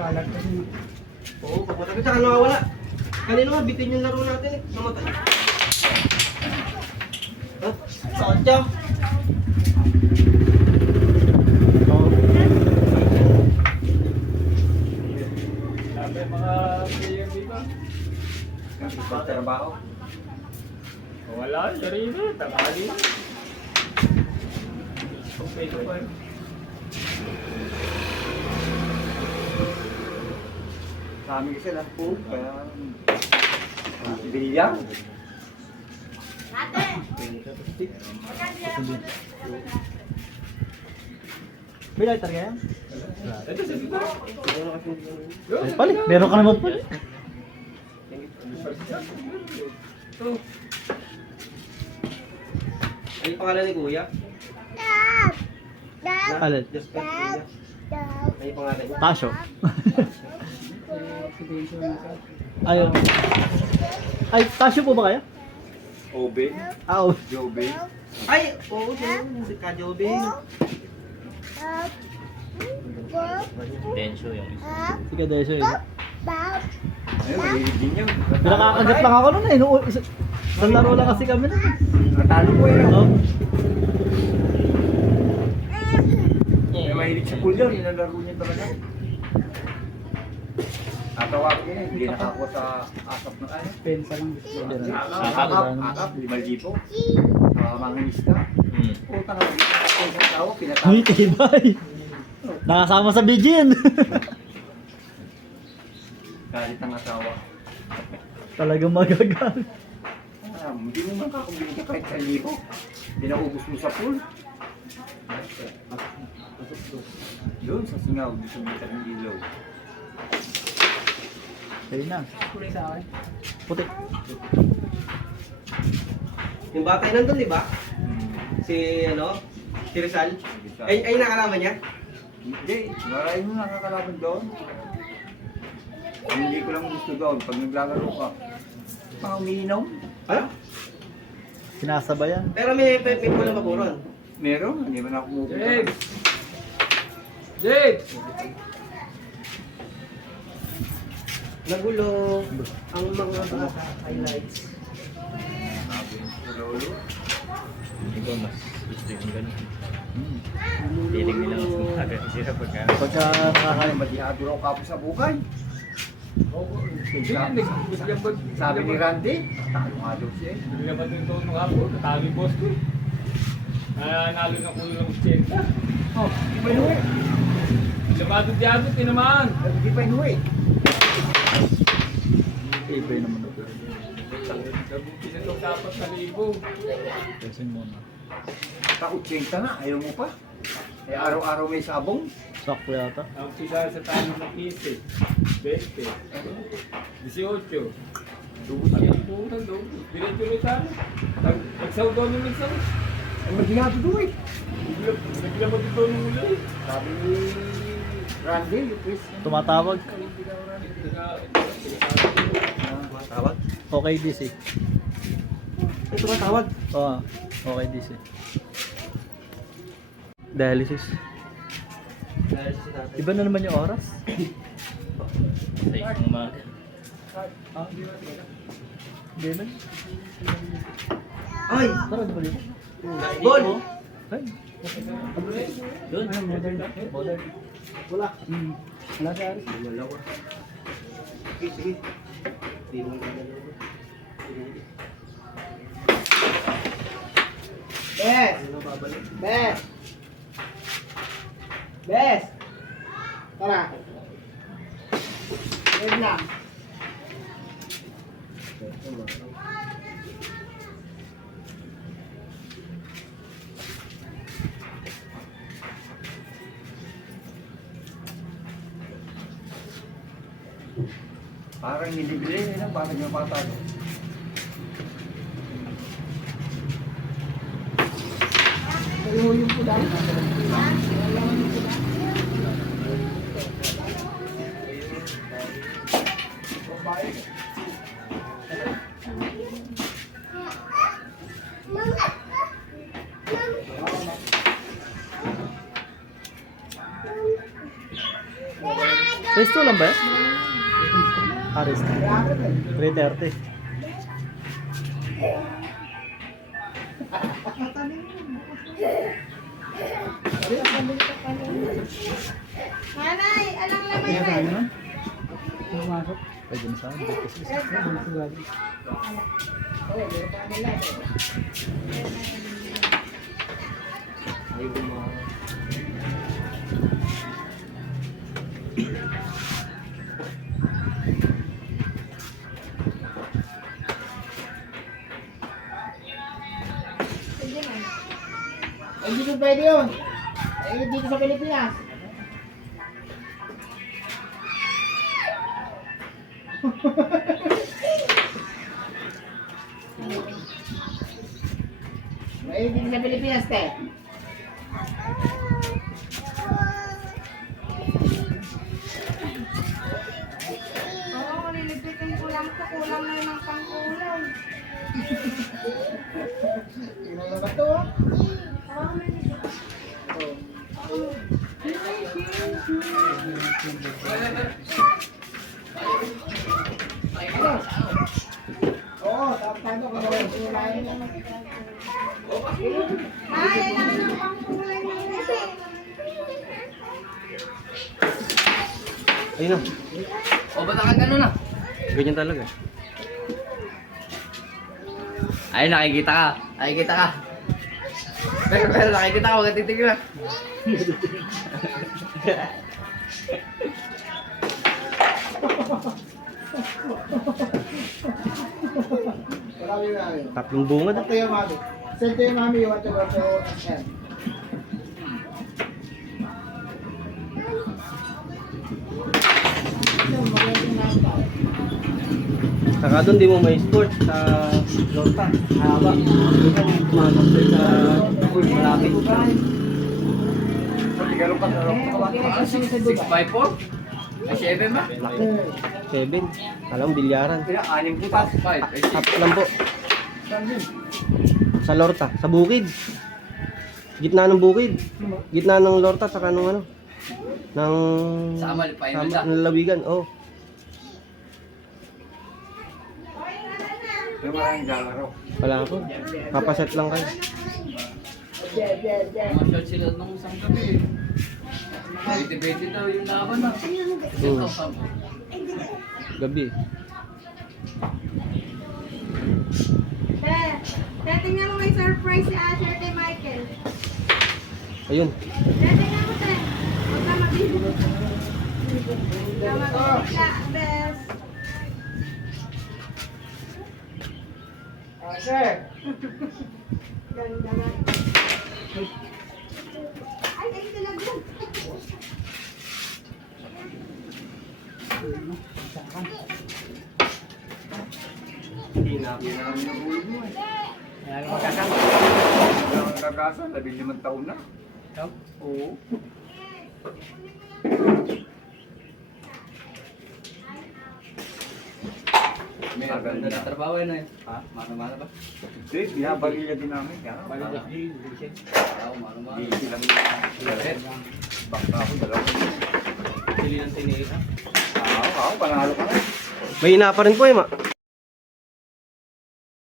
Kalat kasi. Oo, papunta ka. Tsaka nawawala. Kanina nga, bitin yung laro natin eh. Namatay. Ha? Sakot siya. Sabi mga player dito. Trabaho. Wala, sarili. Tangali. Okay, okay. Sa amin kasi lang po, kaya bilyang. May lighter kaya? Ito sa dito. Ay, pali. Meron ka naman pala. Ito. Ano yung pangalan ni Kuya? Alin? Just Kuya. Ano yung pangalan niya? Tasyo. Ayun. Ay, Tasyo po ba kayo? Obe, Ah, oh. Jobe. Ay! Oo, siya. Si Kajobe. Densyo yung isa. Sige, Desyo yun. Ayun, mahilig din yan. Pinakakagat lang ako nun eh. Isang laro lang kasi kami nun. Natalo ko eh. Oh. May mahilig sa pool yun, nilalaro niya talaga. Natawa ko yun, hindi nakakuha sa asap ng ano. Pensa lang. Akap, 5,000. Sa mga isda. Puta nga, isang tao, Uy, pinatawag. tibay. Nakasama sa BGN. Galit ng asawa. Talagang magagamit. Hindi mo man kakumbili ka kahit 1,000. Pinaubos mo sa pool. Doon sa singaw, doon sa bitak ng ilaw. Ayun na. Puti. Yung bata yun nandun, di ba? Si, ano? Si Rizal. Ay, nakalaman niya? Hindi, maraming mo nakakalaban doon. Ang hindi ko lang gusto doon, pag naglalaro ka, mga umiinom. Ano? Sinasabayan. Pero may pula ba po ron? Meron, hindi man ako Jake! umupunta. Jake! Nagulo ang mga bata highlights. Sabi sa lolo. Iba mas gusto yung ganun. Piling nila mas magagamit sila pagka... Pagka Kaya nakakain. madihado raw kapo sa bukay. Hindi, bigyan ba? Sabi ni Randy, talo nga daw siya. Bigyan ba ito nung hapon? Natalo yung boss ko. Nalo na kulo ng 80. Oh, di pa inuwi. Labado-diado, tinamaan. Di pa inuwi. Tibay naman ito. Nabuti na ito dapat sa libo. Pesin muna. Ka-80 na, ayaw mo pa. Eh, araw-araw may sabong. Sakto yata. Ang sila sa talo ng 15, 20, 18. Ang pumunang doon. Diretso-diretso tayo. Nagsaw daw nung nagsaw. Ay, madihado doon eh. Naglaman dito nung ulit. Sabi ni Randy, yung Chris. Tumatawag. Tawag? Okay, DC. Ay, tumatawag. Oo. Okay, DC. Dialysis. Dahil si tatay. Iba na naman yung oras. Sa isang umaga. Hindi na. Ay! Tara, di ba dito? Bol! Ay. Doon. Modern. Modern. Wala. Wala sa aris. Dalawa. Sige, sige. Hindi mo na dalawa. Sige. Bes! Ano babalik? Bes! Bes! Tara! Wait lang. Parang nilibili nila, parang yung bata doon. Resto lang ba yan? Ah, resto. 330. Nanay, alang lamay na. Pwede na saan? Sige na. Hindi ko pwede yun. Dito sa Pilipinas. Dito sa Pilipinas, te. Oo, nilipitin ko lang to. Kulang na ng pangkulay. Tingnan mo ba ito? Oo, nilipit. Oo, tapos ko gawin ko lang. Ay, alam ng pangkulay na yun. Ayun na. O, ba't nakagano na? Ganyan talaga. Ay, nakikita ka. Nakikita ka. Pero nakikita ka, huwag ka titigil na. Marami na yun. Tatlong bunga na. Ito yung mami. Send to yung mami you want to go to SM. Saka doon di mo may sport sa Lorta. Haba. Doon ka yung tumatapos sa malapit. Pagkakaroon ka na lang. 654? Ay, 7 ba? Laki. 7. Alam, bilyaran. Kaya 6 putas. 5. Apat lang po. Sa Lorta. Sa bukid. Gitna ng bukid. Gitna ng Lorta. Saka nung ano. Ng... Sa Amal, Paimanda. Ng lalawigan. Oh. May maraming lalaro. Wala po. Papaset lang kayo. Masyal sila nung isang gabi. 20-20 daw yung laban na. Gabi. Tingnan mo may surprise si Asher kay Michael. Ayun. Tingnan mo, te. Huwag ka mabili. Huwag ka mabili ka, best. Sir. Ganda na. Ay, talaga. Hindi na kami nahulog mo eh. Wala kang kagasan, 15 taon na. Oo. May agad na trabaho na eh. Ha? Mano-mano ba? Hindi, binabarila din namin. Kaya, Mano-mano. hindi lang baka ako dalawa. Sili ng tinira. Panalo ka na. May ina pa rin po eh, ma.